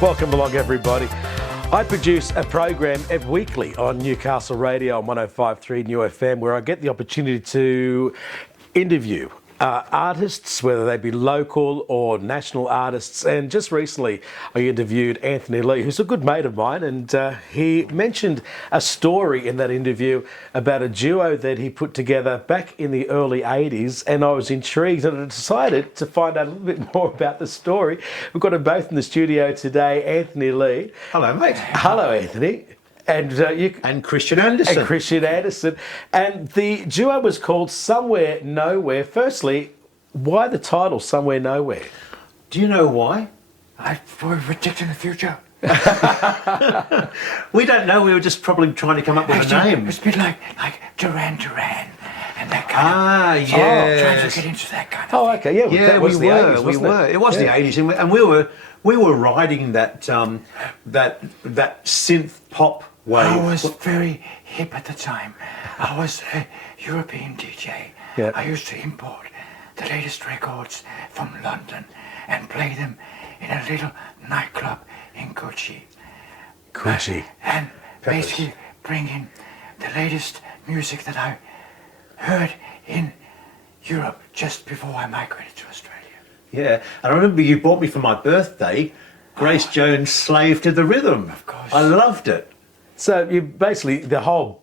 Welcome along, everybody. I produce a program every weekly on Newcastle Radio on 105.3 New FM, where I get the opportunity to interview artists, whether they be local or national artists. And just recently, I interviewed Anthony Lee, who's a good mate of mine, and he mentioned a story in that interview about a duo that he put together back in the early 80s, and I was intrigued and I decided to find out a little bit more about the story. We've got them both in the studio today, Anthony Lee. Hello, mate. Hello, Anthony. And Christian Anderson. And Christian Anderson. And the duo was called Somewhere Nowhere. Firstly, why the title Somewhere Nowhere? Do you know why? We're predicting the future. We don't know. We were just probably trying to come up with a name. It's a bit like Duran Duran and that kind of... yes. Trying to get into that kind of Oh, okay, yeah. Yeah, that was we the were. 80s, We wasn't were. it? It was the 80s, and we were riding that synth pop wave. I was very hip at the time. I was a European DJ. Yeah. I used to import the latest records from London and play them in a little nightclub in Kochi. And basically bring in the latest music that I heard in Europe just before I migrated to Australia. Yeah, and I remember you bought me for my birthday Grace Jones' Slave to the Rhythm. Of course. I loved it. So you basically, the whole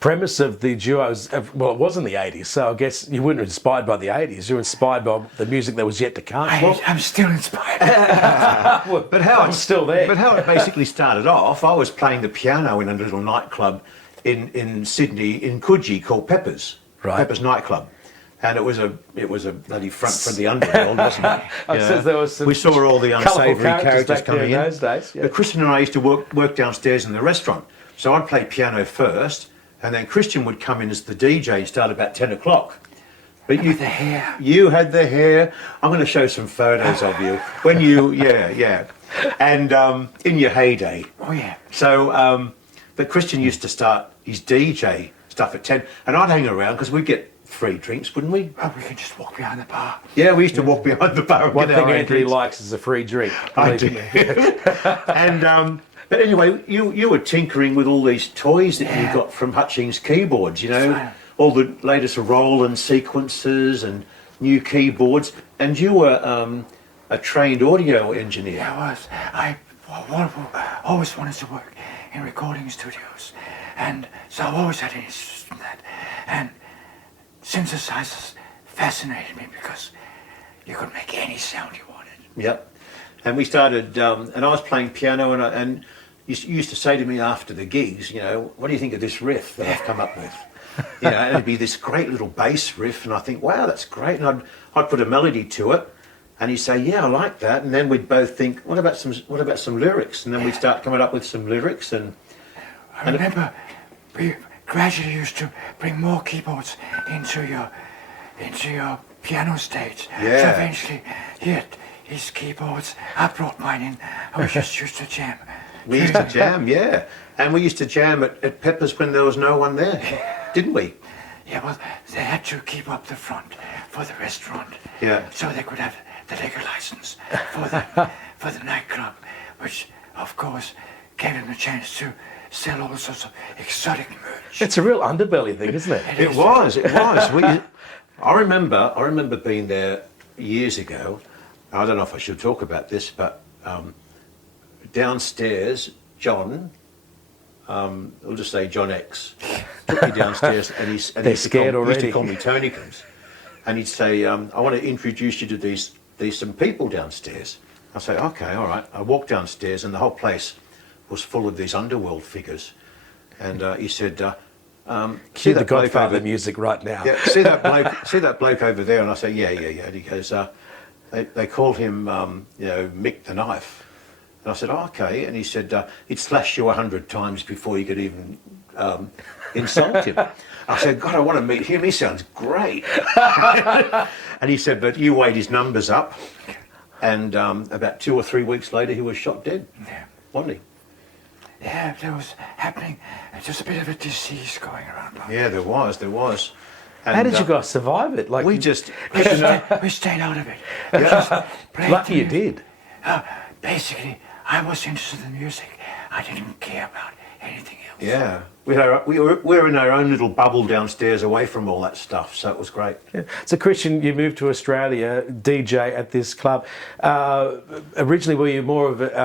premise of the duos, well, it was in the 80s, so I guess you weren't inspired by the 80s, you were inspired by the music that was yet to come. I'm still inspired. But how I'm still there. But how it basically started off, I was playing the piano in a little nightclub in Sydney, in Coogee, called Peppers. Right. Peppers nightclub. And it was a bloody front for the underworld, wasn't it? Says there was some we saw all the colourful unsavoury characters back there coming in in. those days. Yeah. But Christian and I used to work downstairs in the restaurant. So I'd play piano first, and then Christian would come in as the DJ and start about 10 o'clock. But With the hair. You had the hair. I'm going to show some photos of you. When you, yeah. And in your heyday. Oh, yeah. So, but Christian used to start his DJ stuff at 10, and I'd hang around because we'd get free drinks, wouldn't we? Oh, we can just walk behind the bar. Yeah, we used to walk behind the bar and One get thing our own Anthony drinks. likes is a free drink. I believe do. me. And but anyway, you were tinkering with all these toys that you got from Hutchings keyboards, you know, right. all the latest Roland sequencers and new keyboards, and you were a trained audio engineer. Yeah, I was. I always wanted to work in recording studios, and so I've always had an interest in that. And synthesizers fascinated me because you could make any sound you wanted. Yep. And we started, and I was playing piano, and you used to say to me after the gigs, you know, what do you think of this riff that I've come up with? You know, and it'd be this great little bass riff, and I think, wow, that's great. And I'd put a melody to it, and he'd say, yeah, I like that. And then we'd both think, what about some lyrics? And then we'd start coming up with some lyrics. And I remember we gradually used to bring more keyboards into your piano stage. Yeah. So eventually he had his keyboards, I brought mine in, and we just used to jam. we used to jam, yeah. And we used to jam at Peppers when there was no one there, didn't we? Yeah, well, they had to keep up the front for the restaurant. Yeah. So they could have the liquor license for the nightclub, which, of course, gave them a chance to sell all sorts of exotic merch. It's a real underbelly thing, isn't it? It was. I remember being there years ago. I don't know if I should talk about this, but downstairs, John, we'll just say John X, took me downstairs, and They're scared he used already. to call me Tonykins, and he'd say, I want to introduce you to these some people downstairs. I say, okay, all right. I walked downstairs, and the whole place was full of these underworld figures, and he said, Cue the Godfather music right now. yeah, see that bloke over there? And I say, yeah. And he goes, they called him, Mick the Knife. And I said, oh, okay. And he said, he'd slash you 100 times before you could even insult him. I said, God, I want to meet him. He sounds great. And he said, but you weighed his numbers up. And about 2 or 3 weeks later, he was shot dead, wasn't he? Yeah, there was happening. Just a bit of a disease going around. Yeah, there was. And, How did you guys survive it? Like we just, We stayed out of it. Just played lucky you did. Basically, I was interested in music. I didn't care about anything else. Yeah, we were in our own little bubble downstairs away from all that stuff, so it was great. Yeah. So Christian, you moved to Australia, DJ at this club. Originally, were you more of a